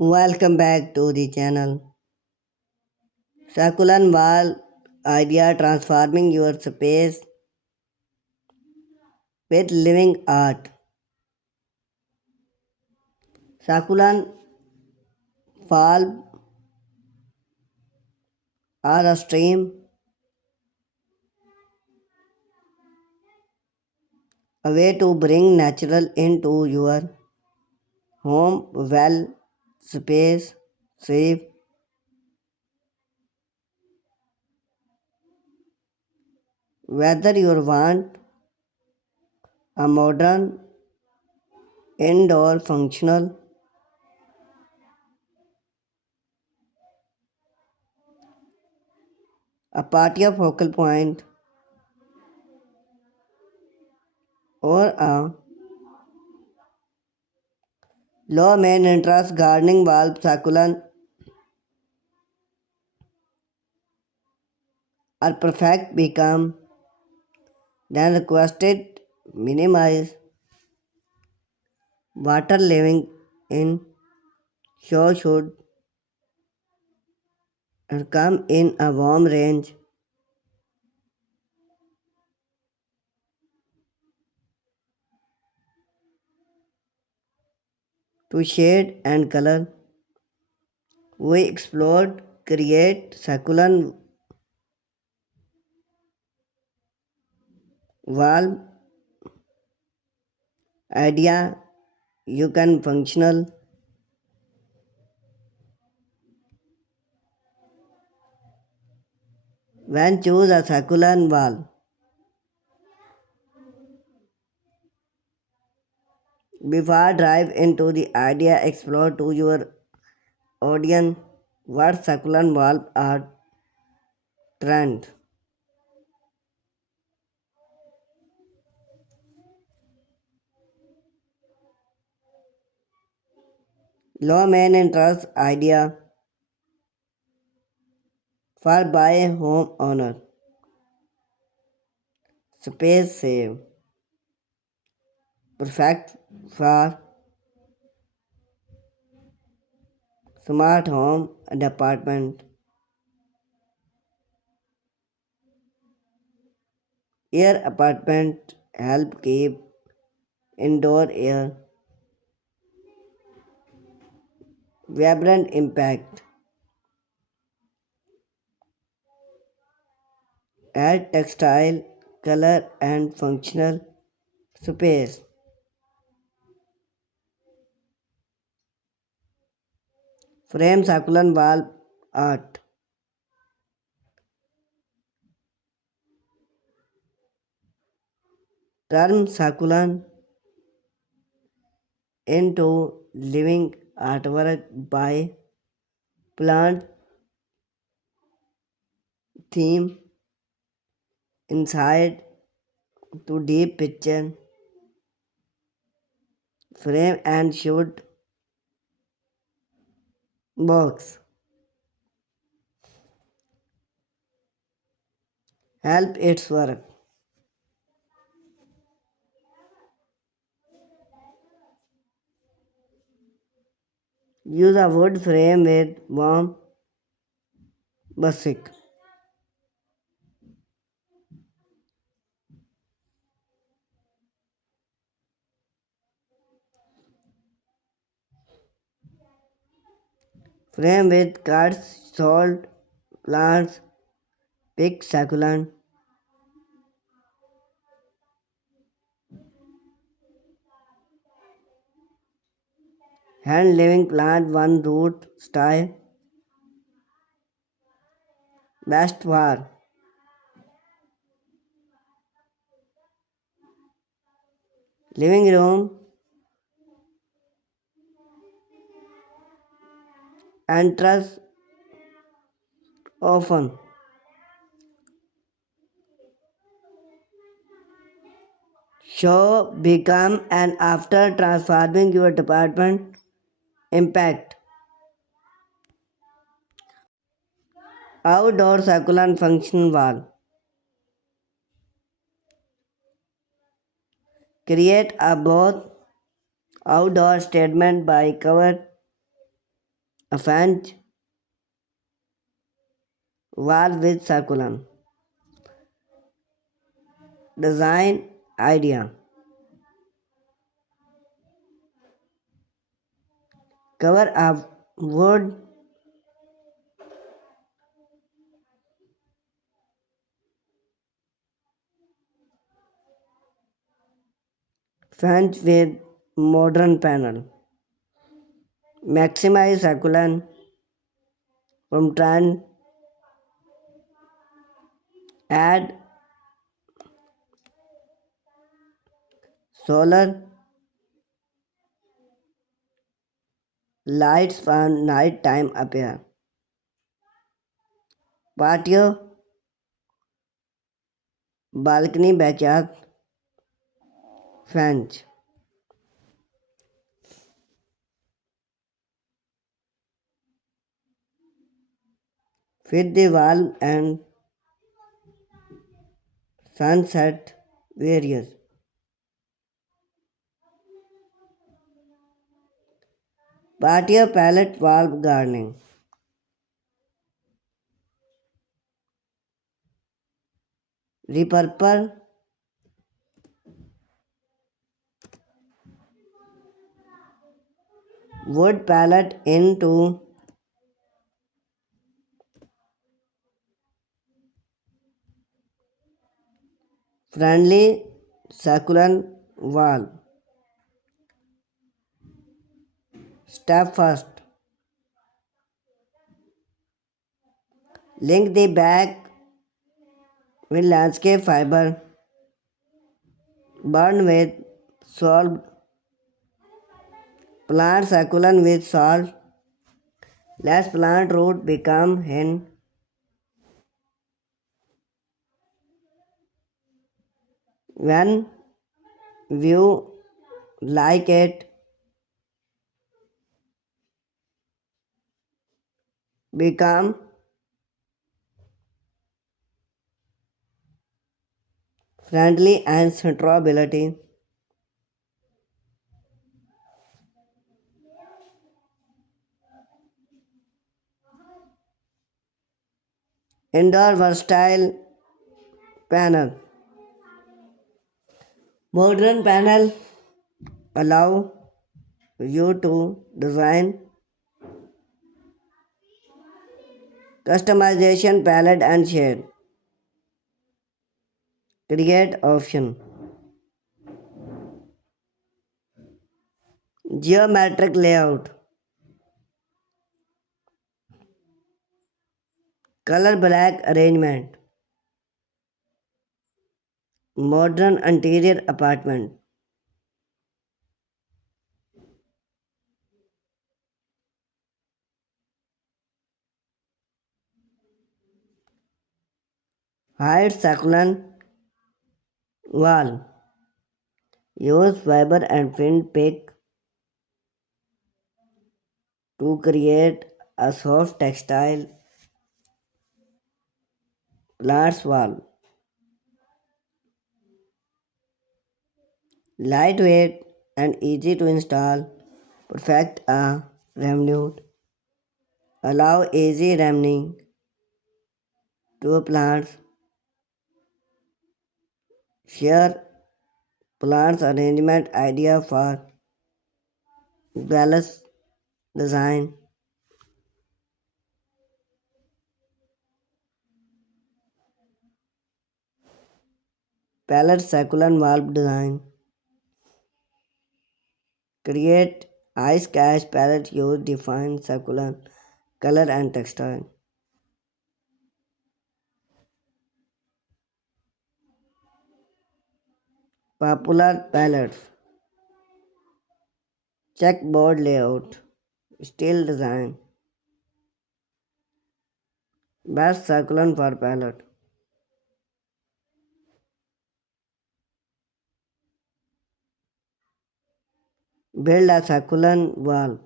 Welcome back to the channel. Succulent Wall Idea transforming your space with living art. Succulent fall are a stream, a way to bring natural into your home well space safe. Whether you want a modern indoor functional a patio focal point or a low maintenance gardening wall succulent are perfect become then requested minimize water living in show should come in a warm range to shade and color. We explored create succulent wall idea you can functional when choose a succulent wall. Before dive into the idea, explore to your audience what succulent wall are trend. Low maintenance idea for buy home owner. Space save. Perfect for smart home and apartment. Air apartment help keep indoor air vibrant impact. Add textile, color and functional space. Frame succulent wall art. Turn succulent into living artwork by plant theme inside to deep picture frame and shoot box. Help its work. Use a wood frame with warm basic. Frame with cuts, salt, plants, pick succulent. Hand living plant one root style. Best for living room entrance often. Show become and after transforming your department impact. Outdoor succulent function wall. Create a both outdoor statement by cover A fence wall with succulent. Design idea. Cover a wood fence with modern panel. Maximize succulent from trend. Add solar lights for night time appear. Patio, balcony, backyard, fence. Fit the wall and sunset various. Patio pallet wall gardening. Repurpose wood pallet into friendly succulent wall. Step first. Link the back with landscape fiber. Burn with salt. Plant succulent with salt. Let plant root become hen. When view like it, become friendly and stability. Indoor versatile panel. Modern panel allow you to design customization palette and shade. Create option. Geometric layout. Color black arrangement. Modern interior apartment. Height succulent wall. Use fiber and fin pick to create a soft textile plants wall. Lightweight and easy to install. Perfect a remnant. Allow easy ramming to plants. Share plants arrangement idea for balanced design. Palette succulent valve design. Create ice cache palette use define succulent color and texture. Popular palettes. Checkboard layout. Steel design. Best succulent for palette. Build a succulent wall.